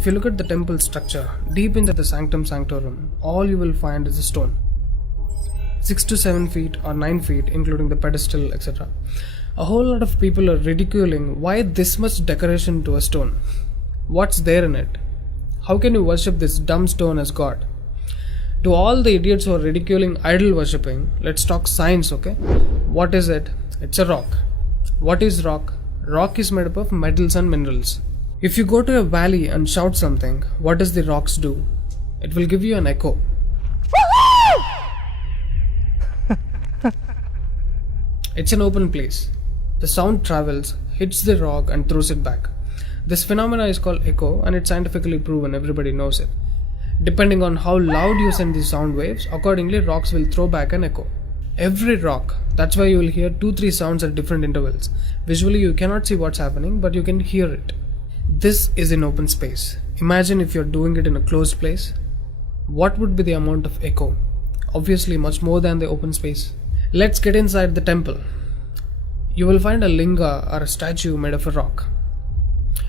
If you look at the temple structure, deep into the sanctum sanctorum, all you will find is a stone. 6 to 7 feet or 9 feet, including the pedestal, etc. A whole lot of people are ridiculing why this much decoration to a stone. What's there in it? How can you worship this dumb stone as God? To all the idiots who are ridiculing idol worshipping, let's talk science, okay? What is it? It's a rock. What is rock? Rock is made up of metals and minerals. If you go to a valley and shout something, what does the rocks do? It will give you an echo. It's an open place. The sound travels, hits the rock and throws it back. This phenomena is called echo and it's scientifically proven, everybody knows it. Depending on how loud you send the sound waves, accordingly rocks will throw back an echo. Every rock, that's why you will hear 2-3 sounds at different intervals. Visually you cannot see what's happening, but you can hear it. This is in open space. Imagine if you're doing it in a closed place. What would be the amount of echo? Obviously much more than the open space. Let's get inside the temple. You will find a linga or a statue made of a rock.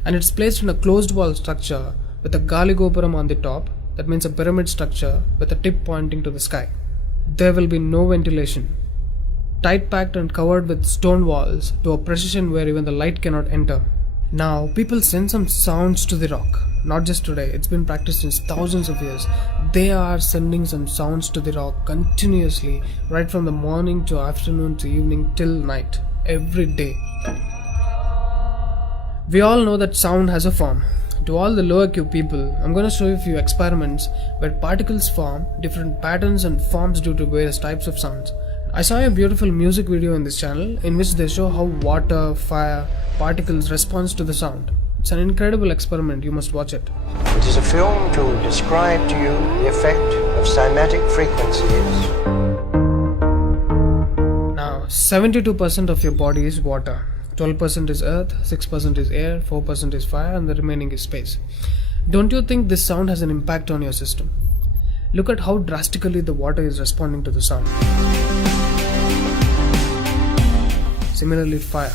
And it's placed in a closed wall structure with a Galigopuram on the top. That means a pyramid structure with a tip pointing to the sky. There will be no ventilation. Tight packed and covered with stone walls to a precision where even the light cannot enter. Now, people send some sounds to the rock. Not just today, it's been practiced since thousands of years. They are sending some sounds to the rock continuously, right from the morning to afternoon to evening till night, every day. We all know that sound has a form. To all the lower IQ people, I'm going to show you a few experiments where particles form different patterns and forms due to various types of sounds. I saw a beautiful music video in this channel in which they show how water, fire, particles respond to the sound. It's an incredible experiment, you must watch it. It is a film to describe to you the effect of cymatic frequencies. Now, 72% of your body is water, 12% is earth, 6% is air, 4% is fire and the remaining is space. Don't you think this sound has an impact on your system? Look at how drastically the water is responding to the sound. Similarly, fire.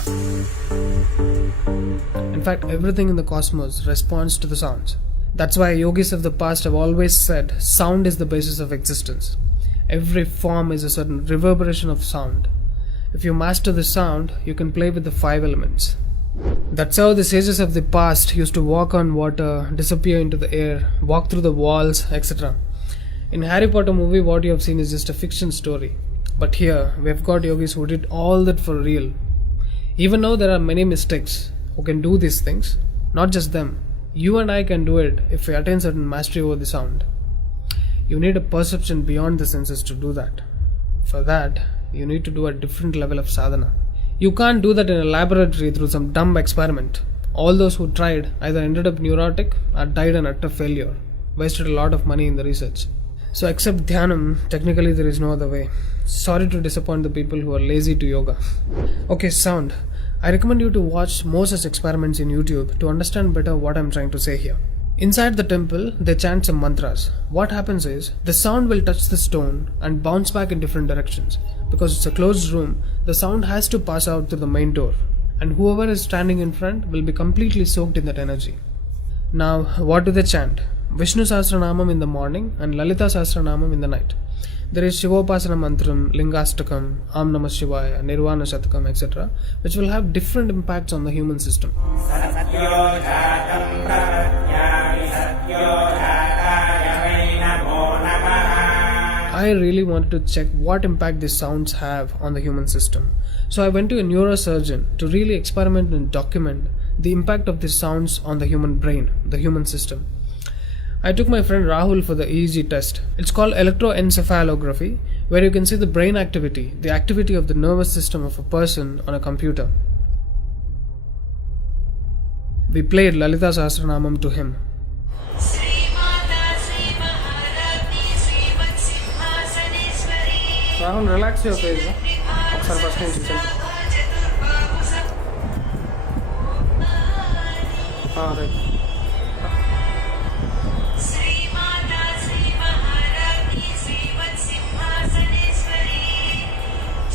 In fact, everything in the cosmos responds to the sounds. That's why yogis of the past have always said sound is the basis of existence. Every form is a certain reverberation of sound. If you master the sound, you can play with the 5 elements. That's how the sages of the past used to walk on water, disappear into the air, walk through the walls, etc. In Harry Potter movie, what you have seen is just a fiction story. But here, we have got yogis who did all that for real. Even though there are many mystics who can do these things, not just them, you and I can do it if we attain certain mastery over the sound. You need a perception beyond the senses to do that. For that, you need to do a different level of sadhana. You can't do that in a laboratory through some dumb experiment. All those who tried either ended up neurotic or died an utter failure, wasted a lot of money in the research. So except Dhyanam, technically there is no other way. Sorry to disappoint the people who are lazy to yoga. Okay, sound. I recommend you to watch more such experiments in YouTube to understand better what I'm trying to say here. Inside the temple, they chant some mantras. What happens is, the sound will touch the stone and bounce back in different directions. Because it's a closed room, the sound has to pass out through the main door. And whoever is standing in front will be completely soaked in that energy. Now, what do they chant? Vishnu Sahasranamam in the morning and Lalita Sahasranamam in the night. There is Shivopasana Mantram, Lingastakam, Am Namah Shivaya, Nirvana Shatakam, etc., which will have different impacts on the human system. I really wanted to check what impact these sounds have on the human system. So I went to a neurosurgeon to really experiment and document the impact of these sounds on the human brain, the human system. I took my friend Rahul for the EEG test. It's called electroencephalography, where you can see the brain activity, the activity of the nervous system of a person on a computer. We played Lalita Sahasranamam to him. Rahul, relax your face. Right.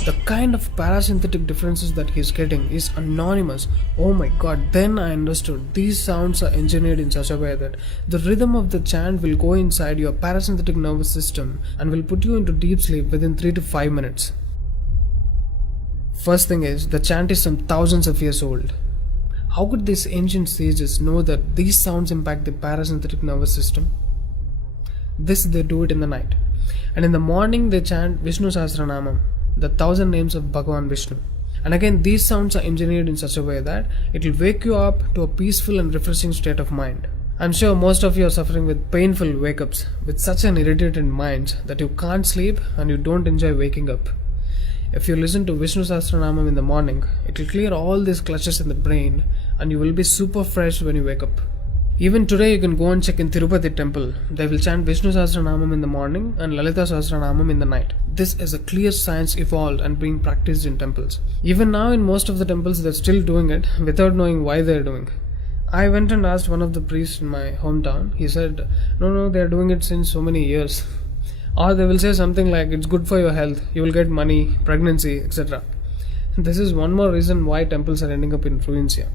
The kind of parasympathetic differences that he's getting is anonymous. Oh my god, then I understood. These sounds are engineered in such a way that the rhythm of the chant will go inside your parasympathetic nervous system and will put you into deep sleep within 3 to 5 minutes. First thing is, the chant is some thousands of years old. How could these ancient sages know that these sounds impact the parasympathetic nervous system? This they do it in the night. And in the morning they chant Vishnu Sahasranamam, the 1000 names of Bhagavan Vishnu. And again, these sounds are engineered in such a way that it will wake you up to a peaceful and refreshing state of mind. I'm sure most of you are suffering with painful wake-ups, with such an irritated mind that you can't sleep and you don't enjoy waking up. If you listen to Vishnu Sahasranamam in the morning, it will clear all these clutches in the brain and you will be super fresh when you wake up. Even today you can go and check in Tirupati temple. They will chant Vishnu Sahasranamam in the morning and Lalita Sahasranamam in the night. This is a clear science evolved and being practiced in temples. Even now in most of the temples they're still doing it without knowing why they're doing. I went and asked one of the priests in my hometown. He said, no, they're doing it since so many years. Or they will say something like, it's good for your health, you will get money, pregnancy, etc. This is one more reason why temples are ending up in ruins here.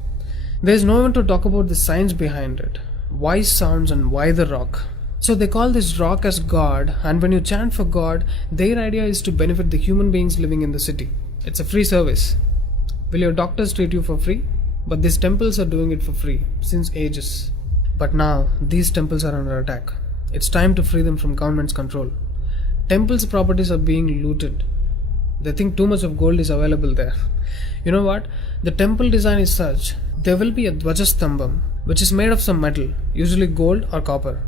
There is no one to talk about the science behind it. Why sounds and why the rock? So they call this rock as God, and when you chant for God, their idea is to benefit the human beings living in the city. It's a free service. Will your doctors treat you for free? But these temples are doing it for free, since ages. But now, these temples are under attack. It's time to free them from government's control. Temples' properties are being looted. They think too much of gold is available there. You know what? The temple design is such. There will be a Dvajastambham, which is made of some metal, usually gold or copper.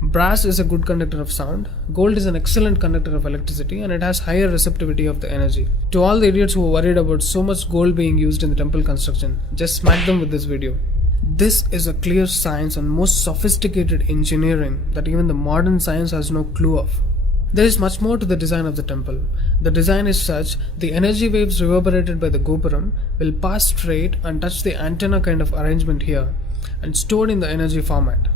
Brass is a good conductor of sound, gold is an excellent conductor of electricity, and it has higher receptivity of the energy. To all the idiots who are worried about so much gold being used in the temple construction, just smack them with this video. This is a clear science and most sophisticated engineering that even the modern science has no clue of. There is much more to the design of the temple. The design is such, the energy waves reverberated by the gopuram will pass straight and touch the antenna kind of arrangement here and stored in the energy format.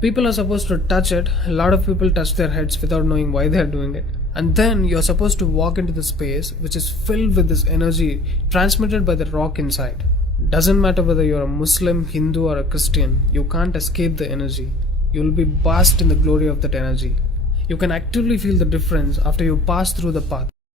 People are supposed to touch it. A lot of people touch their heads without knowing why they are doing it. And then you are supposed to walk into the space which is filled with this energy transmitted by the rock inside. Doesn't matter whether you are a Muslim, Hindu or a Christian, you can't escape the energy. You will be basked in the glory of that energy. You can actively feel the difference after you pass through the path.